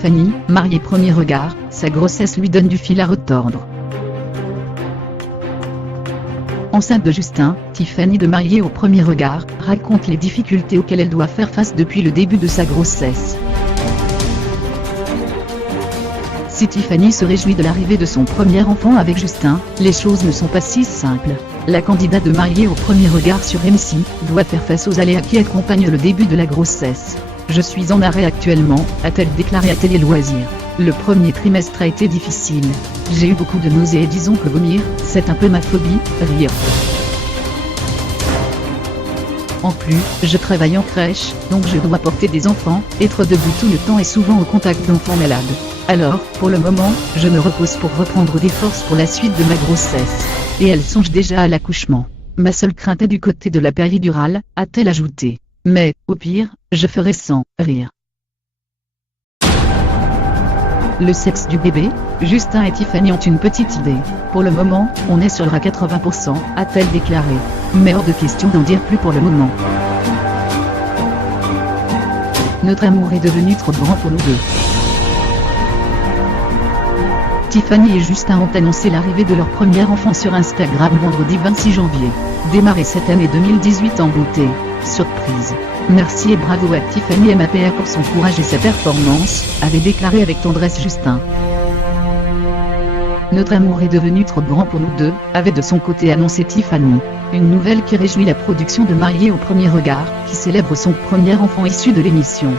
Tiffany, mariée premier regard, sa grossesse lui donne du fil à retordre. Enceinte de Justin, Tiffany de Mariée au premier regard, raconte les difficultés auxquelles elle doit faire face depuis le début de sa grossesse. Si Tiffany se réjouit de l'arrivée de son premier enfant avec Justin, les choses ne sont pas si simples. La candidate de Mariée au premier regard sur M6 doit faire face aux aléas qui accompagnent le début de la grossesse. « Je suis en arrêt actuellement », a-t-elle déclaré à Télé Loisirs. Le premier trimestre a été difficile. J'ai eu beaucoup de nausées et disons que vomir, c'est un peu ma phobie, rire. En plus, je travaille en crèche, donc je dois porter des enfants, être debout tout le temps et souvent au contact d'enfants malades. Alors, pour le moment, je me repose pour reprendre des forces pour la suite de ma grossesse. Et elle songe déjà à l'accouchement. Ma seule crainte est du côté de la péridurale, a-t-elle ajouté. Mais, au pire, je ferai sans rire. Le sexe du bébé, Justin et Tiffany ont une petite idée. Pour le moment, on est sur le 80%, a-t-elle déclaré. Mais hors de question d'en dire plus pour le moment. Notre amour est devenu trop grand pour nous deux. Tiffany et Justin ont annoncé l'arrivée de leur premier enfant sur Instagram vendredi 26 janvier. Démarrer cette année 2018 en beauté. Surprise. Merci et bravo à Tiffany MAPR pour son courage et sa performance, avait déclaré avec tendresse Justin. Notre amour est devenu trop grand pour nous deux, avait de son côté annoncé Tiffany. Une nouvelle qui réjouit la production de Mariée au premier regard, qui célèbre son premier enfant issu de l'émission.